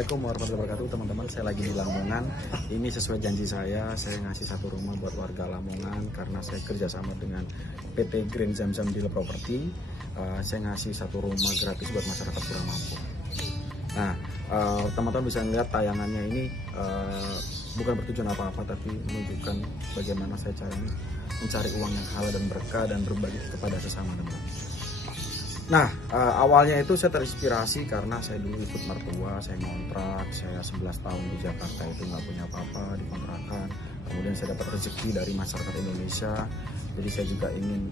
Assalamualaikum warahmatullahi wabarakatuh teman-teman. Saya lagi di Lamongan. Ini sesuai janji saya ngasih satu rumah buat warga Lamongan karena saya kerjasama dengan PT Grand Zamzam Deal Property. Saya ngasih satu rumah gratis buat masyarakat kurang mampu. Nah, teman-teman bisa lihat tayangannya ini bukan bertujuan apa-apa, tapi menunjukkan bagaimana saya cara mencari uang yang halal dan berkah dan berbagi kepada sesama teman. Nah, awalnya itu saya terinspirasi karena saya dulu ikut mertua, saya ngontrak, saya 11 tahun di Jakarta itu nggak punya apa-apa, di kontrakan. Kemudian saya dapat rezeki dari masyarakat Indonesia, jadi saya juga ingin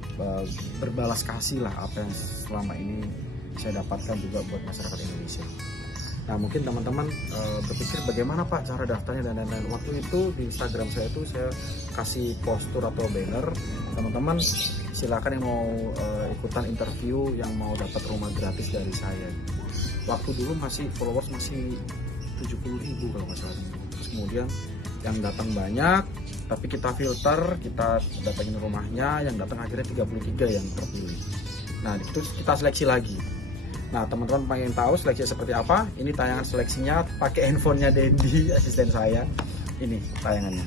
berbalas kasih lah apa yang selama ini saya dapatkan juga buat masyarakat Indonesia. Nah, mungkin teman-teman berpikir bagaimana Pak cara daftarnya dan lain-lain. Waktu itu di Instagram saya itu saya kasih postur atau banner, teman-teman silakan yang mau ikutan interview yang mau dapat rumah gratis dari saya. Waktu dulu followers masih 70.000 kalau nggak salah. Terus kemudian yang datang banyak, tapi kita filter, kita datangin rumahnya, yang datang akhirnya 33 yang terpilih. Nah, itu kita seleksi lagi. Nah, teman-teman pengen tahu seleksinya seperti apa? Ini tayangan seleksinya pakai handphonenya Dendi, asisten saya. Ini tayangannya.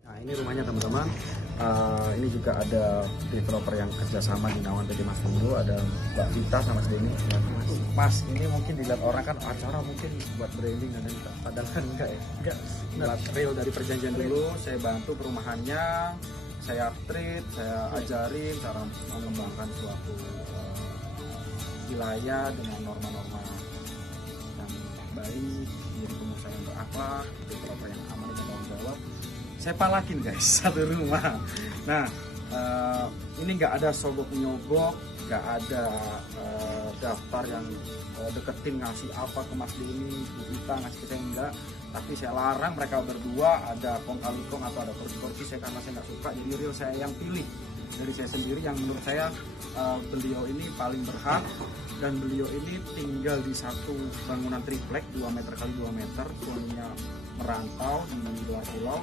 Nah, ini rumahnya teman-teman. Ini juga ada developer yang kerjasama di naungan PT Mas Tunggu, ada Mbak Vita sama Denny. Mas, ini mungkin dilihat orang kan acara mungkin buat branding dan padahal kan enggak ya? Enggak. Buat real dari perjanjian dulu, saya bantu perumahannya, saya treat, saya ajarin cara mengembangkan suatu wilayah dengan norma-norma yang baik, jadi pengusaha yang berakhlak, developer yang aman dan tanggung jawab. Saya palakin guys satu rumah. Nah, ini nggak ada sogok menyogok, nggak ada daftar yang deketin ngasih apa ke Mas ini, kita ngasih kita enggak. Tapi saya larang mereka berdua ada kong kali kong atau ada korupsi saya karena saya nggak suka. Jadi real saya yang pilih dari saya sendiri yang menurut saya beliau ini paling berhak, dan beliau ini tinggal di satu bangunan triplek 2 meter kali 2 meter. Suaminya merantau di luar pulau,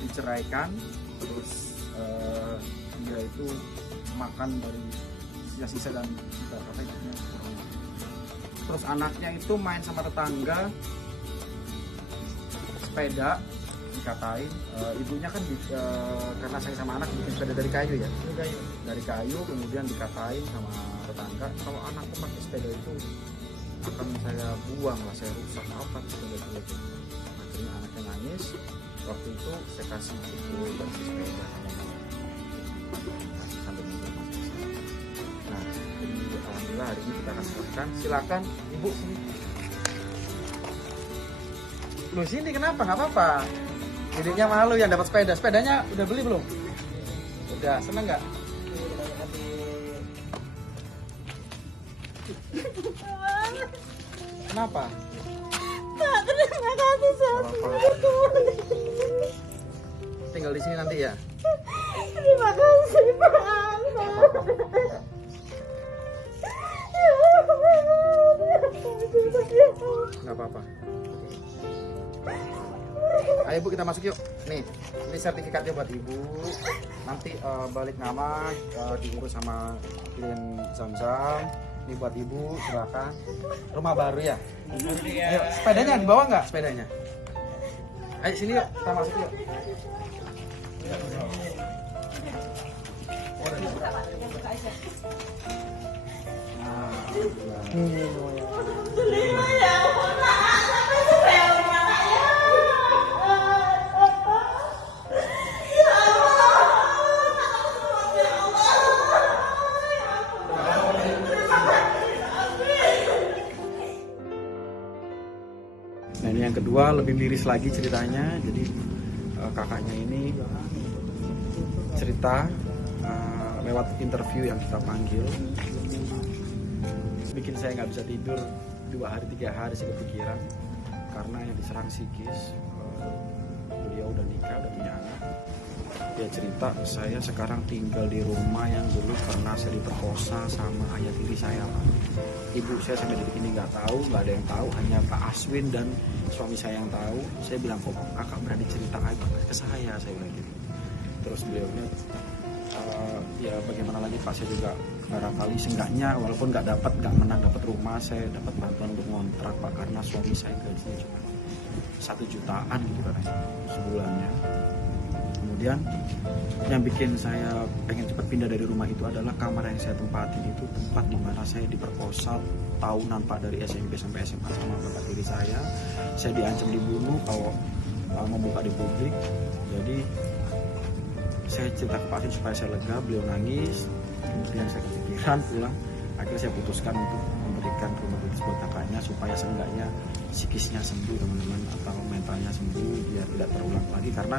diceraikan, terus dia itu makan dari sisa-sisa dan katanya. Terus anaknya itu main sama tetangga, sepeda dikatain, ibunya kan karena saya sama anak bikin sepeda dari kayu ya, dari kayu, kemudian dikatain sama tetangga, kalau anakku pakai sepeda itu akan saya buang lah, saya rusak apa sepeda itu. Akhirnya anaknya nangis. Waktu itu saya kasih buku bersih sepeda sampai minggu. Nah, jadi alhamdulillah hari ini kita akan serahkan. Silakan ibu sini. Lu sini kenapa? Nggak apa-apa. Dedeknya malu yang dapat sepeda. Sepedanya udah beli belum? Udah, seneng nggak? Kenapa? Terima kasih tinggal di sini nanti ya. Terima kasih Pak. Nggak apa-apa. Ayo Bu, kita masuk yuk. Nih, ini sertifikatnya buat Ibu. Nanti balik nama diurus sama klien Zamzam. Ini buat Ibu, silakan. Rumah baru ya? Ayo, sepedanya dibawa nggak sepedanya? Ayo sini yuk, kita masuk yuk. Nah, ini yang kedua lebih miris lagi ceritanya. Jadi kakaknya ini cerita lewat interview yang kita panggil, bikin saya nggak bisa tidur 2 hari 3 hari saya kepikiran karena yang diserang psikis. beliau udah nikah, udah punya anak. Dia cerita, saya sekarang tinggal di rumah yang dulu pernah saya diperkosa sama ayah tiri saya, Pak. Ibu saya sampai detik ini nggak tahu, nggak ada yang tahu, hanya Pak Aswin dan suami saya yang tahu. Saya bilang, kok kakak berani cerita ke saya bilang gitu. Terus beliaunya, ya bagaimana lagi Pak, saya juga barangkali seenggaknya walaupun nggak menang dapat rumah, saya dapat bantuan untuk ngontrak Pak, karena suami saya gajinya cuma 1 jutaan gitu kan sebulannya. Kemudian yang bikin saya pengen cepat pindah dari rumah itu adalah kamar yang saya tempatin itu tempat di mana saya diperkosa tahunan Pak, dari SMP sampai SMA sama bapak tiri saya. Saya diancam dibunuh kalau membuka di publik. Jadi saya cerita ke Pak Aswin supaya saya lega, beliau nangis. Kemudian saya kepikiran pulang, akhirnya saya putuskan untuk memberikan rumah gratis buat kakaknya supaya seenggaknya psikisnya sembuh teman-teman, atau mentalnya sembuh biar tidak terulang lagi. Karena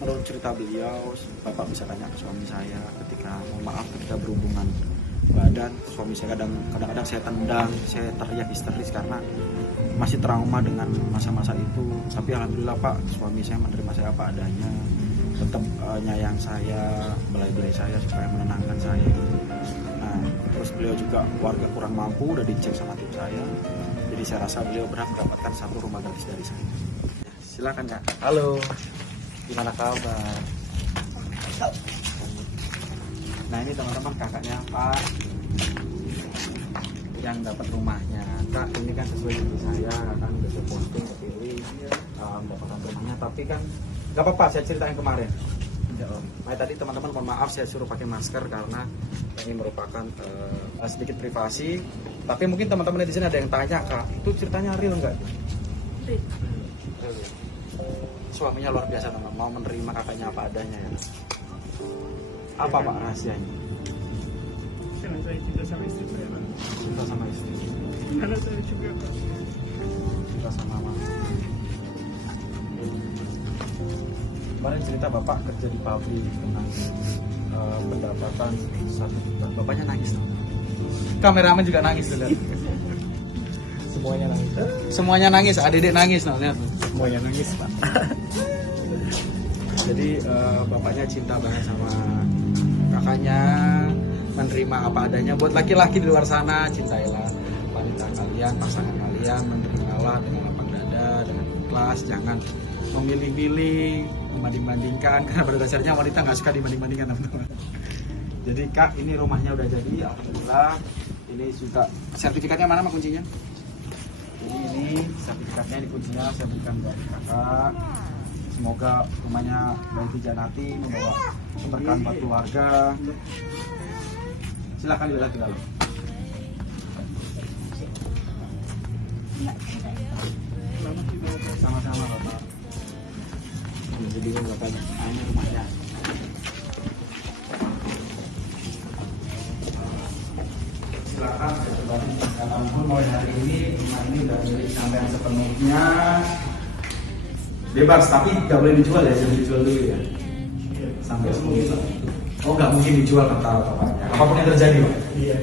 menurut cerita beliau, bapak bisa tanya ke suami saya, ketika berhubungan badan, suami saya kadang-kadang saya tendang, saya teriak histeris karena masih trauma dengan masa-masa itu. Tapi alhamdulillah Pak, suami saya menerima saya apa adanya, tetap nyayang saya, belai-belai saya supaya menenangkan saya. Nah, terus beliau juga warga kurang mampu, udah dicek sama tim saya. Jadi saya rasa beliau berhak mendapatkan 1 rumah gratis dari saya. Silakan Kak. Halo, gimana kabar? Nah ini teman-teman kakaknya Pak yang dapat rumahnya. Kak, ini kan sesuai janji saya, kan udah saya posting, kepilih mendapatkan rumahnya. Tapi kan gak apa-apa, saya ceritain kemarin. Nah, tadi teman-teman mohon maaf saya suruh pakai masker karena ini merupakan sedikit privasi. Tapi mungkin teman-teman di sini ada yang tanya, Kak, itu ceritanya real nggak? Real. Suaminya luar biasa teman, mau menerima kakaknya apa adanya ya. Apa Pak rahasianya? Karena saya cinta sama istri saya, Pak. Cinta sama istri. Karena saya juga, Pak. Cinta sama mama. Kemarin cerita Bapak kerja di pabrik dengan pendapatan 1 juta. Bapaknya nangis dong. Kameramen juga nangis tuh, lihat. Semuanya nangis. Semuanya nangis, adik-adik nangis, nah, lihat. Semuanya nangis, Pak. Jadi bapaknya cinta banget sama kakaknya, menerima apa adanya. Buat laki-laki di luar sana, cintailah wanita kalian, pasangan kalian, menerimalah dengan lapang dada, dengan ikhlas, jangan memilih-milih, membanding-bandingkan, karena pada dasarnya wanita nggak suka dibanding-bandingkan, teman-teman. Jadi Kak, ini rumahnya udah jadi, alhamdulillah. Ini juga sertifikatnya mana, Mak, kuncinya? Jadi ini sertifikatnya, di kuncinya saya berikan buat kakak. Semoga rumahnya baik dijanati, membawa keberkahan buat keluarga. Silakan dilihat di dalam. Sama-sama Bapak. Jadi ini Bapaknya, ini rumahnya. Silakan saya coba ampun, mulai hari ini rumah ini udah milik sampai yang sepenuhnya. Bebas, tapi nggak boleh dijual ya, jadi dijual dulu ya. Sampai sepenuhnya. Oh, nggak mungkin dijual kata bapaknya. Apapun yang terjadi, Pak. Iya.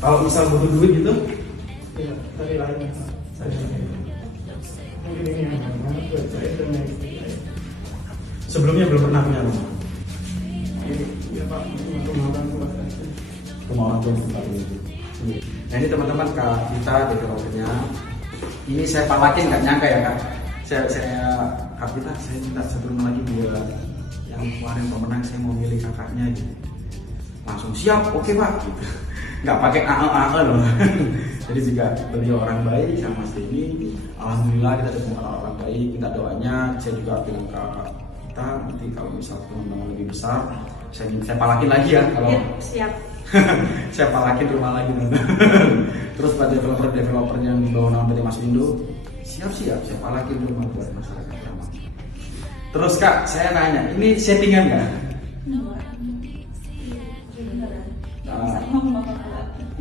Kalau misal butuh duit gitu, Iya, tapi lainnya, Pak. Mungkin ini yang mana buat saya dan yang istri saya. sebelumnya belum pernah punya rumah. Iya, Pak. Untuk makan keluarga saya. Rumah orang tua tempat itu. Nah ini teman-teman Kak, kita developernya. Ini saya palakin nggak nyangka ya Kak. Kak kita, saya minta 1 rumah lagi buat yang kemarin pemenang, saya mau milih kakaknya gitu. Langsung siap, oke Pak gitu. Nggak pakai AE loh. Jadi juga beliau orang baik sama Mas Denny. Alhamdulillah kita ditemukan orang baik. Minta doanya. Saya juga bilang ke kita nanti kalau misal teman-teman lebih besar, saya palakin lagi ya kalau. Ya, siap. Saya palakin rumah lagi teman. Terus buat developer yang di bawah nama PT Mas Windu, siap-siap saya palakin rumah buat masyarakat ramah. Terus Kak, saya nanya, ini settingan nggak?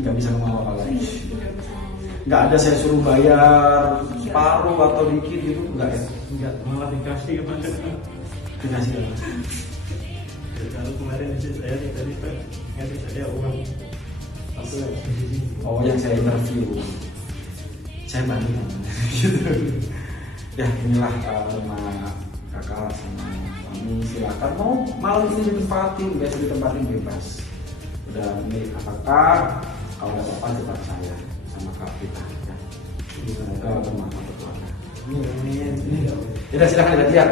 Nggak bisa ngomong apa lagi. Nggak ada saya suruh bayar separuh atau dikit gitu, nggak ya? Enggak, malah dikasih kepada Dikasih apa? kalau kemarin istri saya tadi Pak ngasih saya uang. Aku Oh yang saya interview, saya bantu gitu. Ya inilah rumah kakak sama kami, silakan mau malam ini ditempatin, biasa ditempatin bebas. Udah milik kakak, kalau ada apa cepat saya sama kak kita ya. Semoga bermanfaat untuk keluarga. Ya silakan lihat.